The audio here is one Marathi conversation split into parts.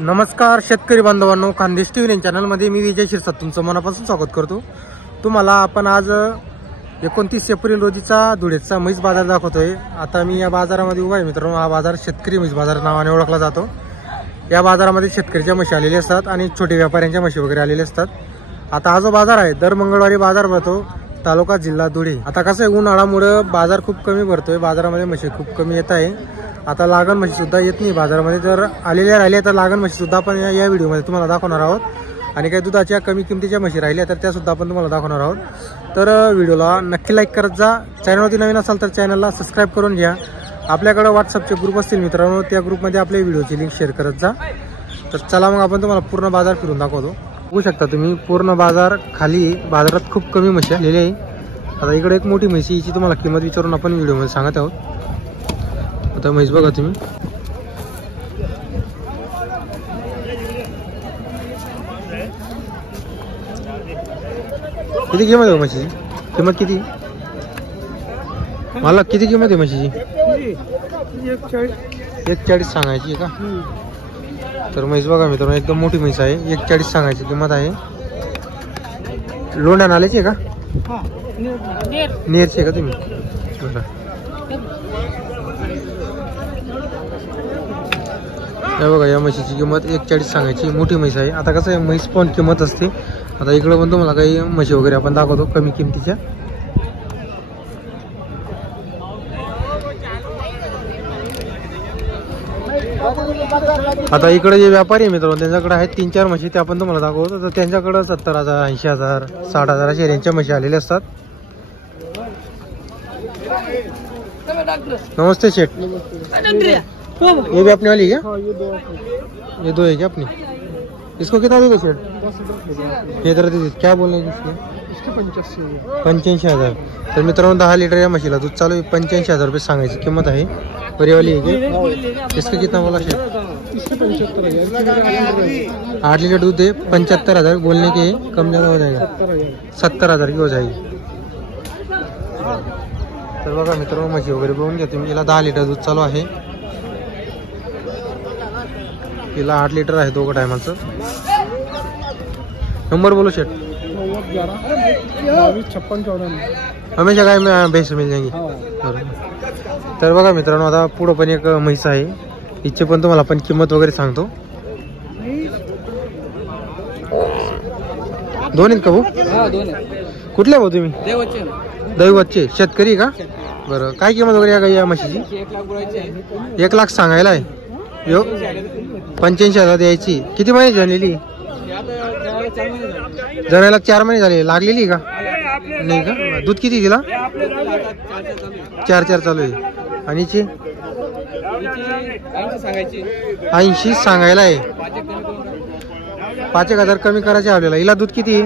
नमस्कार शेतकरी बांधवांनो, खानदेश टीव्ही चॅनलमध्ये मी विजय शिरसाट तुमचं मनापासून स्वागत करतो। तुम्हाला आपण आज 29 एप्रिल रोजीचा धुळेचा म्हैस बाजार दाखवतोय। आता मी या बाजारामध्ये उभा आहे मित्रांनो। हा बाजार शेतकरी म्हैस बाजार नावाने ओळखला जातो। या बाजारामध्ये शेतकऱ्याच्या म्हशी आलेले असतात आणि छोटे व्यापाऱ्यांच्या म्हशी वगैरे आलेले असतात। आता हा जो बाजार आहे दर मंगळवारी बाजार भरतो, तालुका जिल्हा धुळे। आता कसं आहे, उन्हाळ्यामुळे बाजार खूप कमी भरतोय, बाजारामध्ये म्हशी खूप कमी येत आहे। आता लागण म्हशी सुद्धा येत नाही बाजारामध्ये, जर आलेल्या राहिल्या तर लागण म्हशी सुद्धा आपण या व्हिडिओमध्ये तुम्हाला दाखवणार आहोत। आणि काही दुधाच्या कमी किमतीच्या म्हशी राहिल्या तर त्या सुद्धा आपण तुम्हाला दाखवणार आहोत। तर व्हिडिओला नक्की लाईक करत जा। चॅनलवरती नवीन असाल तर चॅनलला सबस्क्राईब करून घ्या। आपल्याकडे व्हॉट्सअपचे ग्रुप असतील मित्रांनो, त्या ग्रुपमध्ये आपल्या व्हिडिओची लिंक शेअर करत जा। तर चला मग आपण तुम्हाला पूर्ण बाजार फिरून दाखवतो। बघू शकता तुम्ही पूर्ण बाजार खाली, बाजारात खूप कमी म्हशी आलेल्या आहे। आता इकडे एक मोठी म्हशी, हिची तुम्हाला किंमत विचारून आपण व्हिडिओमध्ये सांगत आहोत। आता म्हैस बघा तुम्ही, किती किंमत आहे म्हशीची? किंमत किती मला किती किंमत आहे म्हशीची? 140 सांगायची का? तर म्हैस बघा मित्रांनो, एकदम मोठी म्हैस आहे। 140 सांगायची किंमत आहे। लोंढा नाल्याची आहे का? नेरची आहे का तुम्ही? बरं, हे बघा या म्हशीची किंमत 140 सांगायची, मोठी म्हैस आहे। आता कसं आहे, म्हैस पण किंमत असते। आता इकडे पण तुम्हाला काही म्हशी वगैरे आपण दाखवतो कमी किमतीच्या। आता इकडे जे व्यापारी आहे मित्रांनो, त्यांच्याकडे आहेत 3-4 म्हशी, ते आपण तुम्हाला दाखवतो। तर त्यांच्याकडे 70,000, 80,000, 60,000 अशा रेंजच्या म्हशी आलेल्या असतात। नमस्ते शेठ, ये भी अपने वाली है क्या? ये दो है क्या अपनी? इसको कितना देगा शेठ? 10 क्या बोलने इसके? 85,000। तर मित्रांनो 10 लिटर या म्हशीला दूध चालू आहे। 85,000 रुपये सांगायची किंमत आहे। परिवाली है क्या? इसका कितना बोला शेठ? 8 लीटर दूध है, 75,000 बोलने के, कम ज्यादा हो जाएगा? 70,000 की हो जाएगी। तर बघा मित्रांनो, म्हशी वगैरे बघून घ्या तुम्ही। हिला 10 लिटर दूध चालू आहे। हिला 8 लिटर आहे दोघं टायमाचं। नंबर बोलो शेठ। 90-11-22-56-54 हमेशा काय भैंस मिल जाएंगी। तर बघा मित्रांनो, आता पुढं पण एक म्हैस आहे, हिची पण तुम्हाला आपण किंमत वगैरे सांगतो। दोन आहेत का भाऊ? कुठले भाऊ तुम्ही? दैवतचे शेतकरी का? बरं, काय किंमत वगैरे आहे या म्हशीची? 1 लाख सांगायला आहे। यो 85,000 द्यायची। किती महिने झालेली? जणायला 4 महिने झाले। लागलेली का? नाही का? दूध किती दिला? 4 चालू आहे। आणि 80 सांगायला आहे। 5,000 कमी करायचे आपल्याला। हिला दूध किती?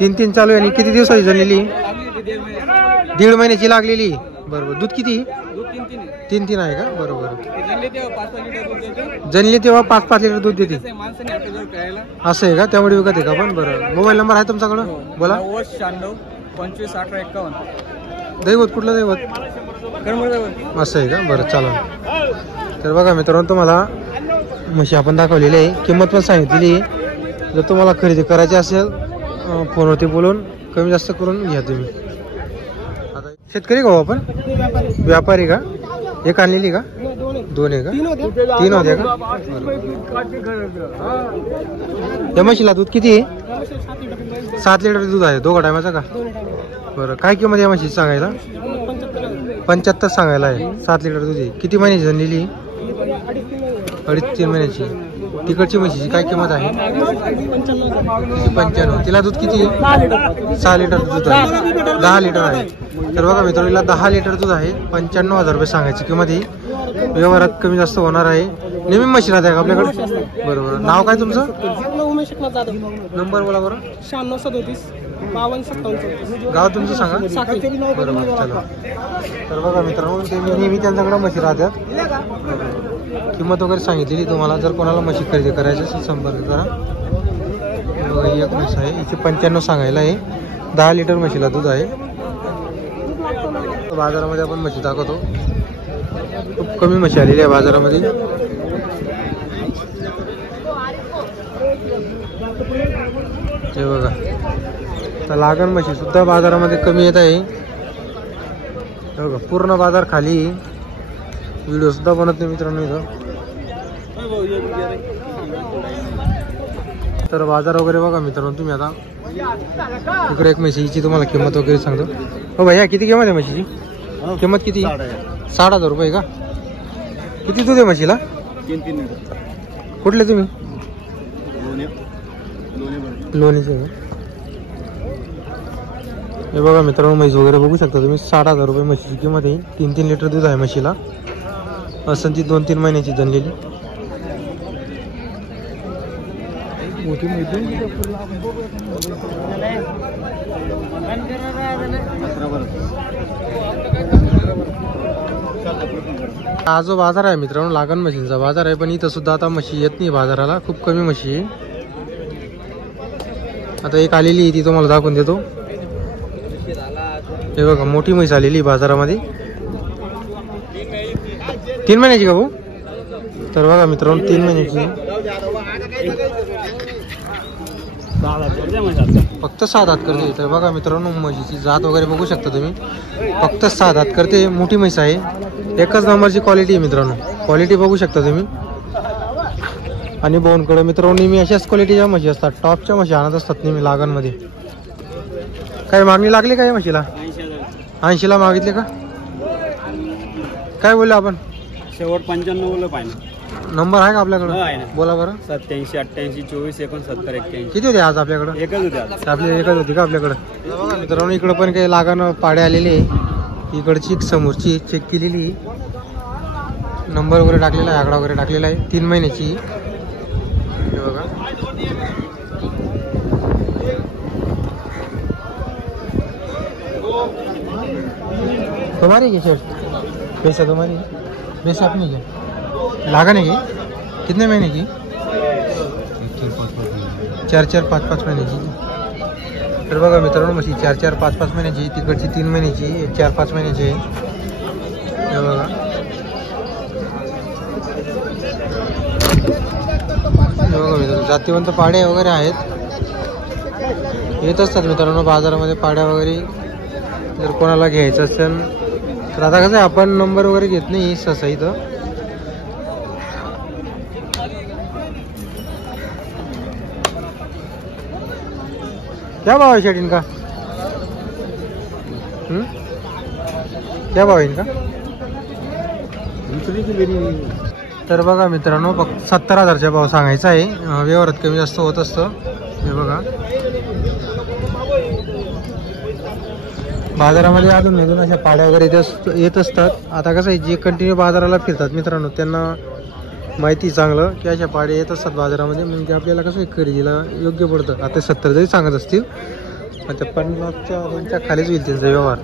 3 चालू आहे। आणि किती दिवसाची झालेली? 1.5 महिन्याची लागलेली। बरोबर, दूध किती? 3 आहे का? बरोबर, जनली तेव्हा 5-5 लिटर दूध देते असं आहे का? त्यामुळे विकत आहे का पण? बरं, मोबाईल नंबर आहे तुमच्याकडं? बोला। 96-25-18-51 दैवत कुठलं दैवत? असं आहे का? बरं, चालेल। तर बघा मित्रांनो, तुम्हाला म्हशी आपण दाखवलेली आहे, किंमत पण सांगितलेली आहे। जर तुम्हाला खरेदी करायची असेल फोनवरती बोलून कमी जास्त करून घ्या तुम्ही। आता शेतकरी का आपण? व्यापारी का? एक आणलेली का? 2 आहे का? 3 होत्या का? या म्हशीला दूध किती आहे? 7 लिटर दूध आहे दोघं टायमाचं का? बरं, काय किंमत या म्हशीची सांगायला? 75 सांगायला आहे। 7 लिटर दूध आहे। किती महिन्याची झालेली? 2.5-3 महिन्याची। तिकडची म्हशीची काय किंमत आहे? 95। तिला दूध किती? 6 लिटर दूध आहे। 10 लिटर आहे। तर बघा मित्रांनो, हिला 10 लिटर दूध आहे। 95,000 रुपये सांगायची किंमत ही। व्यवहारात कमी जास्त होणार आहे। नेहमी म्हशी राहते का आपल्याकडे? बरोबर, नाव काय तुमचं? नंबर बोला बरं। 96-37-52-57 गाव तुमचं सांगा? बरोबर, चला। तर बघा मित्रांनो, ते नेहमी त्यांच्याकडे म्हशी राहतात। किंमत वगैरे सांगितलेली तुम्हाला। जर कोणाला म्हशी खरेदी करायची असेल संपर्क करा। बघा, ही एक म्हैस आहे, हिची 95 सांगायला आहे। 10 लिटर म्हशीला दूध आहे। बाजारामध्ये आपण म्हशी दाखवतो। खूप कमी म्हशी आलेली आहे बाजारामध्ये। हे बघा, तर लागण म्हशी सुद्धा बाजारामध्ये कमी येत आहे. हे बघा, पूर्ण बाजार खाली. व्हिडिओ सुद्धा बनत नाही मित्रांनो इथं. तर बाजार वगैरे बघा मित्रांनो तुम्ही. आता इकडे एक म्हशीची तुम्हाला किंमत वगैरे सांगतो. हो भैया, किती किंमत आहे म्हशीची? किंमत किती? 60,000 रुपये का? किती दूध आहे म्हशीला? 3 कुठले तुम्ही? लोणीचे. हे बघा मित्रांनो, म्हैस वगैरे बघू शकता तुम्ही. 60,000 रुपये म्हशीची किंमत आहे. 3-3 लिटर दूध आहे म्हशीला. असं ती 2-3 महिन्याची जनलेली. हा जो बाजार आहे मित्रांनो, लागण म्हशींचा बाजार आहे. पण इथं सुद्धा आता म्हशी येत नाही बाजाराला. खूप कमी म्हशी आहे. आता एक आलेली आहे, ती तुम्हाला दाखवून देतो. हे बघा, मोठी म्हैस आलेली बाजारामध्ये. 3 महिन्याची का भाऊ? तर बघा मित्रांनो, 3 महिन्याची. फक्त 6 दात करते. तर बघा मित्रांनो, म्हशीची जात वगैरे बघू शकता तुम्ही. फक्त 6 दात करते. मोठी म्हैस आहे. एकच नंबरची क्वालिटी आहे मित्रांनो. क्वालिटी बघू शकता तुम्ही. आणि बोनकडे मित्रांनो नेहमी अशाच क्वालिटीच्या म्हशी असतात. टॉपच्या म्हशी आणत असतात नेहमी लागणमध्ये. काय मागणी लागली काय म्हशीला? 80ला मागितले का? काय बोलले आपण? शेवट 95 बोललं पाहिजे. नंबर आहे का आपल्याकडे? बोला बरं. 87 88 24 69 81. किती होते आज आपल्याकडे? एकच होते आज. आपली एकच होती का आपल्याकडे? बघा मित्रांनो, इकडं पण काही लागण पाडे आलेले आहे. इकडची समोरची चेक केलेली. नंबर वगैरे टाकलेला आहे, आकडा वगैरे टाकलेला आहे. 3 महिन्याची. हे बघा, तुम्हारी क्या शर्ट? पैसा तुम्हारी? पैसा अपनी क्या? लागन है की? कितने महीने की? 4-4 5-5 महिन्याची. तर बघा मित्रांनो, म्हशी 4-4 5-5 महिन्याची. तिकडची 3 महिन्याची, 4-5 महिन्याची आहे. हे बघा, मित्रांनो जातीवंत पाड्या वगैरे आहेत. येत असतात मित्रांनो बाजारामध्ये पाड्या वगैरे. जर कोणाला घ्यायचं असेल तर आता कसं आहे, आपण नंबर वगैरे घेत नाही सहसा इथं. क्या भाव आहे शर्ट इनका? क्या भाव आहे इनका? तर बघा मित्रांनो, फक्त 70,000चा भाव सांगायचा आहे. व्यवहारात कमी जास्त होत असतं. हे बघा, बाजारामध्ये अजून नवीन अशा पाड्या वगैरे येत असतात. आता कसं आहे, जे कंटिन्यू बाजाराला फिरतात मित्रांनो त्यांना माहिती चांगलं की अशा पाड्या येत असतात बाजारामध्ये. म्हणजे आपल्याला कसं आहे, खरेदीला योग्य पडतं. आता 70 जरी सांगत असतील, आता 50च्या रेंजच्या खालीच होईल त्यांचा व्यवहार.